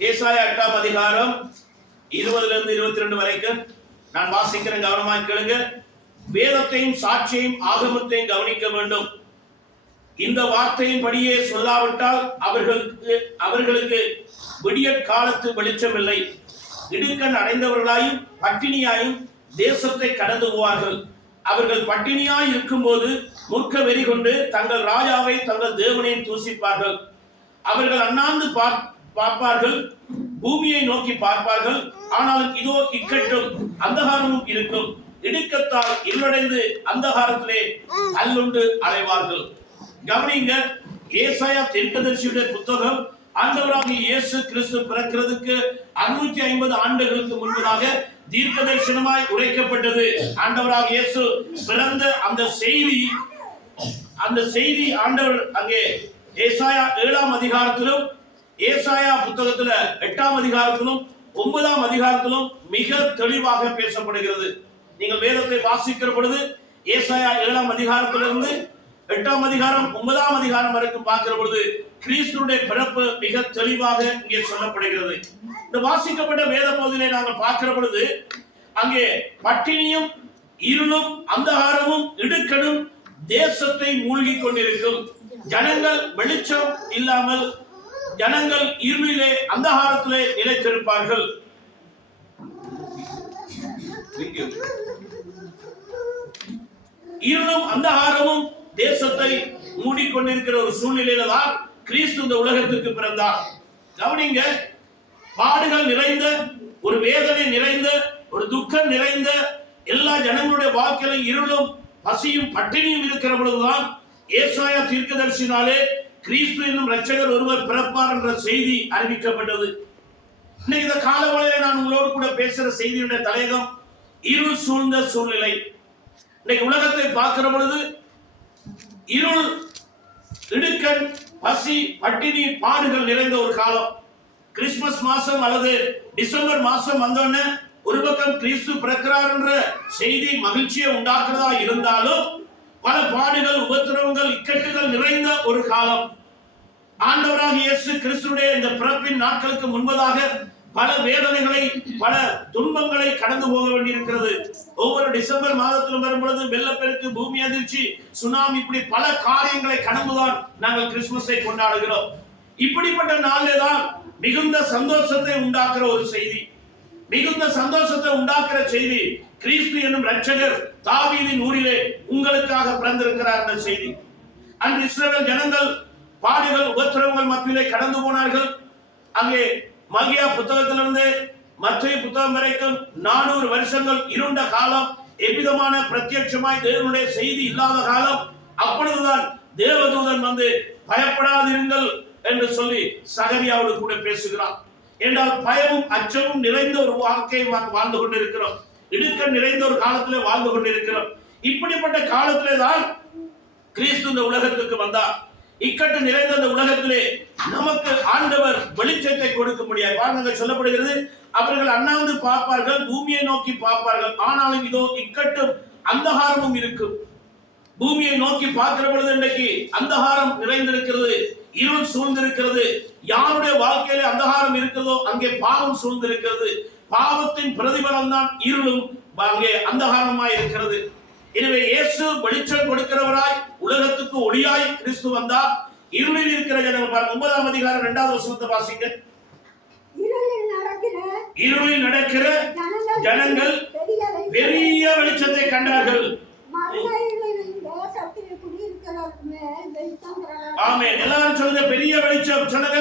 ஏசாயா 8ஆம் அதிகாரம் 20 இருந்து 22 வரைக்கும் நான் வாசிக்கிறேன், கவனமாக கேளுங்க. வேதத்தையும் சாட்சியையும் ஆகமத்தையும் கவனிக்க வேண்டும். இந்த வார்த்தையின் படியே சொல்லாவிட்டால் அவர்களுக்கு விடிய காலத்து வெளிச்சமில்லை. இடுக்கண் அடைந்தவர்களாயும் பட்டினியாயும் தேசத்தை கடந்து போவார்கள். அவர்கள் பட்டினியாய் இருக்கும்போது மூர்க்க வெறி கொண்டு தங்கள் ராஜாவை தங்கள் தேவனையும் தூசிப்பார்கள். அவர்கள் அண்ணாந்து பார்ப்பார்கள், பூமியை நோக்கி பார்ப்பார்கள். ஆனாலும் இதோ இக்கட்டும் அந்தகாரமும் இருக்கும். இடுக்கத்தால் இருளடைந்து அந்தகாரத்திலே அல்லுண்டு அடைவார்கள். கவனிங்க, ஏசாயா தீர்க்கதரிசியுடைய புத்தகம் ஆண்டவராகிய இயேசு கிறிஸ்து பிறக்கிறதுக்கு 650 ஆண்டுகளுக்கு முன்பதாக தீர்க்க தரிசனமாய் உரைக்கப்பட்டது. ஆண்டவராகிய இயேசு பிறந்த அந்த செய்தி ஆண்டவர் அங்கே ஏசாயா 7ஆம் அதிகாரத்திலும் ஏசாயா புத்தகத்துல 8ஆம் அதிகாரத்திலும் 9ஆம் அதிகாரத்திலும் மிக தெளிவாக பேசப்படுகிறது. நீங்கள் வேதத்தை வாசிக்கிற பொழுது ஏசாயா 7ஆம் அதிகாரத்திலிருந்து 8ஆம் அதிகாரம் 9ஆம் அதிகாரம் வரைக்கும் பார்க்கிற பொழுது கிறிஸ்துவுடைய பிறப்பு மிக தெளிவாக இங்கே சொல்லப்படுகிறது. இந்த வாசிக்கப்பட்ட வேத பகுதியிலே நாங்கள் பார்க்கிற பொழுது அங்கே பட்டினியும் இருளும் அந்தகாரமும் இடுக்கணும் தேசத்தை மூழ்கி கொண்டிருக்கும். ஜனங்கள் வெளிச்சம் இல்லாமல் ஜனங்கள் இருளிலே அந்தகாரத்திலே நிலைத்திருப்பார்கள். இருளும் அந்தகாரமும் தேசத்தை மூடிக்கொண்டிருக்கிற ஒரு சூழ்நிலையில தான் கிறிஸ்து இந்த உலகத்திற்கு பிறந்தார். கவனிங்க, பாடுகள் நிறைந்த, ஒரு வேதனை நிறைந்த, ஒரு துக்கம் நிறைந்த, எல்லா ஜனங்களுடைய வாழ்க்கையில இருளும் பசியும் பட்டினியும் இருக்கிற பொழுதுதான் ஏசாயா தீர்க்கதரிசினாலே கிறிஸ்து என்னும் இரட்சகர் ஒருவர் பிறப்பார் என்ற செய்தி அறிவிக்கப்பட்டது. இன்னைக்கு இந்த காலவளையில நான் உங்களோடு கூட பேசுற செய்தியுடைய தலையகம் இருள் சூழ்ந்த சூழ்நிலை. இன்னைக்கு உலகத்தை பார்க்கிற பொழுது இருள், இடுக்கண், பசி, பட்டினி, பாடுகள் நிறைந்த ஒரு காலம். கிறிஸ்துமஸ் மாசம் அல்லது டிசம்பர் மாசம் வந்தோடனே ஒரு பக்கம் கிறிஸ்து பிறக்கிறார் என்ற செய்தி மகிழ்ச்சியை உண்டாக்குறதா இருந்தாலும் பல பாடுகள், உபத்திரவங்கள், இக்கட்டுகள் நிறைந்த ஒரு காலம். ஆண்டவராகிய இயேசு கிறிஸ்துடைய இந்த பிறப்பின் நாட்களுக்கு முன்பதாக பல வேதனைகளை, பல துன்பங்களை கடந்து போக வேண்டியிருக்கிறது. ஒவ்வொரு டிசம்பர் மாதத்திலும் வரும் பொழுது வெள்ளப்பெருக்கு, பூமி அதிர்ச்சி, சுனாமி, இப்படி பல காரியங்களை கடந்துதான் நாங்கள் கிறிஸ்துமஸை கொண்டாடுகிறோம். இப்படிப்பட்ட நாளிலே தான் மிகுந்த சந்தோஷத்தை உண்டாக்குற ஒரு செய்தி, மிகுந்த சந்தோஷத்தை உண்டாக்குற செய்தி, கிறிஸ்து என்னும் இரட்சகர் தாவீதின் ஊரிலே உங்களுக்காக பிறந்திருக்கிறார் என்ற செய்தி. அன்று இஸ்ரவேல் ஜனங்கள் பாடுகள், உபத்திரவங்கள் மத்தியிலே கடந்து போனார்கள். அங்கே மல்கியா புத்தகத்திலிருந்து மத்தேயு புத்தகம் வரைக்கும் 400 வருஷங்கள் இருண்ட காலம், எவ்விதமான பிரத்யட்சமாய் தேவனுடைய செய்தி இல்லாத காலம். அப்பொழுதுதான் தேவதூதன் வந்து பயப்படாதிருங்கள் என்று சொல்லி சகரியாவோடு கூட பேசுகிறார். என்றால் பயமும் அச்சமும் நிறைந்த ஒரு வாழ்க்கையை வாழ்ந்து கொண்டிருக்கிறோம். இடுக்கண் நிறைந்த ஒரு காலத்திலே வாழ்ந்து கொண்டிருக்கிறோம். இப்படிப்பட்ட காலத்திலே தான் கிறிஸ்து இந்த உலகத்துக்கு வந்தார். இக்கட்டு நிறைந்த இந்த உலகத்திலே நமக்கு ஆண்டவர் வெளிச்சத்தை கொடுக்க முடியாது. பாருங்க, சொல்லப்படுகிறது, அவர்கள் அண்ணாந்து பார்ப்பார்கள், பூமியை நோக்கி பார்ப்பார்கள். ஆனாலும் இதோ இக்கட்டும் அந்தகாரமும் இருக்கும். பூமியை நோக்கி பார்க்கிற பொழுது இன்றைக்கு அந்தகாரம் நிறைந்திருக்கிறது, இருள் சூழ்ந்திருக்கிறது. யாருடைய வாழ்க்கையில அந்தகாரம் இருக்கிறதோ அங்கே பாவம் சூழ்ந்திருக்கிறது. பாவத்தின் பிரதிபலம் தான் இருளும் அங்கே அந்தகாரமாய் இருக்கிறது. எனவே இயேசு வெளிச்சம் கொடுக்கிறவராய், உலகத்துக்கு ஒளியாய் கிறிஸ்து வந்தார். இருளில் இருக்கிற ஜனங்கள் பாருங்க, 9ஆம் அதிகாரம் 2வது வசனத்தை வாசிங்க. இருளில் நடக்கிற ஜனங்கள் பெரிய வெளிச்சத்தை கண்டார்கள். ஆமென். எல்லாரும் சொல்லுங்க, பெரிய வெளிச்சம். சொல்லுங்க,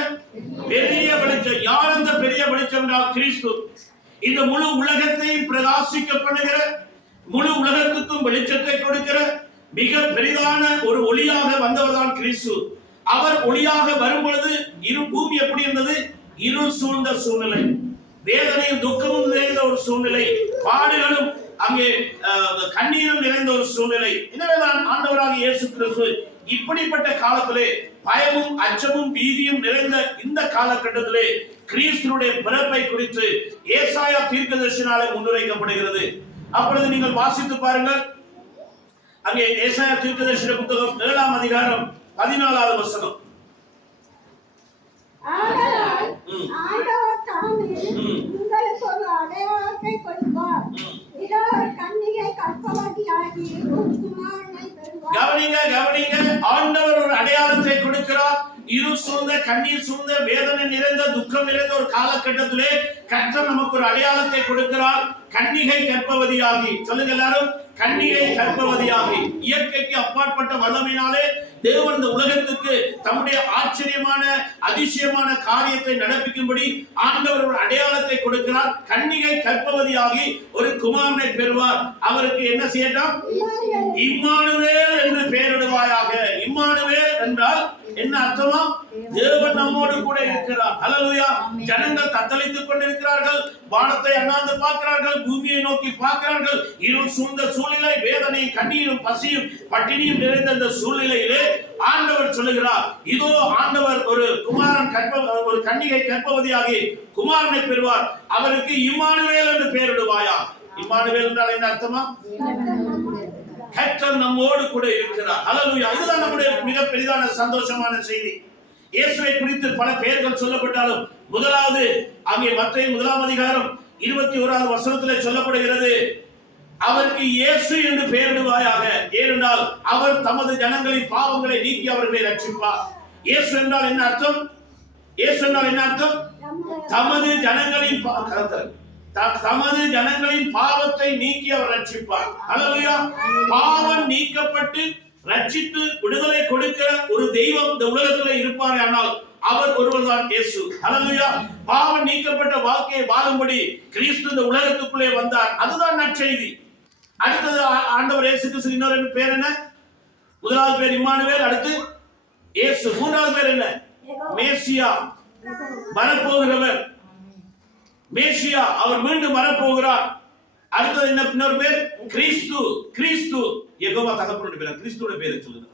பெரிய வெளிச்சம். யார் அந்த பெரிய வெளிச்சம்? கிறிஸ்து. இந்த முழு உலகத்தையும் பிரகாசிக்க பண்ணுகிற, முழு உலகத்துக்கும் வெளிச்சத்தை கொடுக்கிற மிக பெரிதான ஒரு ஒளியாக வந்தவர் தான் கிறிஸ்து. அவர் ஒளியாக வரும் பொழுது பூமி எப்படி இருந்தது? இருள் சூழ்ந்த சூழ்நிலை, வேதனையும் துக்கமும் நிறைந்த ஒரு சூழ்நிலை, பாடுகளும் அங்கே கண்ணீரும் நிறைந்த ஒரு சூழ்நிலை. எனவேதான் ஆண்டவராகிய இயேசு கிறிஸ்து இப்படிப்பட்ட காலத்திலே பயமும் அச்சமும் பீதியும் நிறைந்த இந்த காலகட்டத்திலே கிறிஸ்துவுடைய பிறப்பை குறித்து ஏசாயா தீர்க்கதரிசியினாலே முன்னுரைக்கப்படுகிறது. அப்பொழுது நீங்கள் வாசித்து பாருங்கள். அங்கே ஏசாயா தீர்க்கதரிசி புத்தகம் 7ஆம் அதிகாரம் 14வது வசனம். உங்களுக்கு ஒரு அடையாளத்தை கொடுப்பார். இதோ கன்னிகை கர்ப்பவதியாகி ஒரு குமாரனை பெறுவார். கவனிங்க, ஆண்டவர் ஒரு அடையாளத்தை கொடுக்கிறார். இருள் சூழ்ந்த, கண்ணீர் சூழ்ந்த, வேதனை நிறைந்த, துக்கம் நிறைந்த ஒரு காலகட்டத்திலே கர்த்தர் நமக்கு ஒரு அடையாளத்தை கொடுக்கிறார். கன்னிகை கர்ப்பவதியாகி, சொல்லுங்க எல்லாரும், கன்னிகை கர்ப்பவதியாகி. இயற்கைக்கு அப்பாற்பட்ட வல்லமையினாலே தேவன் இந்த உலகத்துக்கு தம்முடைய ஆச்சரியமான அதிசயமான காரியத்தை நடப்பிக்கும்படி ஆண்டவர் ஒரு அடையாளத்தை கொடுக்கிறார். கன்னிகை கர்ப்பவதியாகி ஒரு குமாரனை பெறுவார். அவருக்கு என்ன செய்யட்டும்? இம்மானுவேல் என்று பெயரிடுவாயாக. இம்மானுவேல் என்றால் என்ன அர்த்தமா? தேவன் நம்மோடு கூட இருக்கிறார். ஹல்லேலூயா. ஜனங்கள் தத்தளித்துக் கொண்டிருக்கிறார்கள், வானத்தை அண்ணாந்து பார்க்கிறார்கள், பூமியை நோக்கி பார்க்கிறார்கள். இருள் சூழ்ந்த சூழ்நிலை, வேதனை, கண்ணீரும் பசியும் பட்டினியும் நிறைந்த இந்த சூழ்நிலையிலே ஆண்டவர் சொல்லுகிறார், இதோ ஆண்டவர் ஒரு ஒரு கன்னிகை கர்ப்பவதியாகி குமாரனை பெறுவார். அவருக்கு இம்மானுவேல் என்று பெயரிடுவாயா. இம்மானுவேல் என்றால் என்ன அர்த்தமா? கர்த்தர் நம்மோடு கூட இருக்கிறார். ஹல்லேலூயா. இதுதான் நம்முடைய மிக பெரிதான சந்தோஷமான செய்தி. இயேசுவை குறித்து பல பெயர்கள் சொல்லப்பட்டாலும் முதலாவது அங்கே மத்தேயு 1ஆம் அதிகாரம் 21வது வசனத்திலே சொல்லப்படுகிறது, அவருக்கு இயேசு என்று பெயரிடுவாயாக. ஏனென்றால் அவர் தமது ஜனங்களின் பாவங்களை நீக்கி அவர்களை ரட்சிப்பார். இயேசு என்றால் என்ன அர்த்தம்? இயேசு என்றால் என்ன அர்த்தம்? தமது ஜனங்களின் பாவத்தை நீக்கி அவர் ரட்சிப்பார். ஹல்லேலூயா. பாவம் நீக்கப்பட்டு ரட்சித்து விடுதலை கொடுக்கிற ஒரு தெய்வம் இந்த உலகத்தில் இருப்பார். ஆனால் அவர் ஒருவர்தான் இயேசு. ஹல்லேலூயா. பாவம் நீக்கப்பட்ட வாழ்க்கையை வாழும்படி கிறிஸ்து இந்த உலகத்துக்குள்ளே வந்தார். அதுதான் நற்செய்தி. அடுத்தது ஆண்டவர் இயேசு கிறிஸ்து இன்னொரு பேர் என்ன? முதலாவது பேர் இம்மானுவேல், அடுத்து இயேசு. மூன்றாவது பேர் என்ன? மேசியா, வரப்போகிறவர். மேசியா, அவர் மீண்டும் வரப்போகிறார். அடுத்தது என்ன? இன்னொரு பேர் கிறிஸ்து. கிறிஸ்து யெகோவா தகப்பனுடைய பேர். கிறிஸ்துவோட பேரை சொல்லுங்க.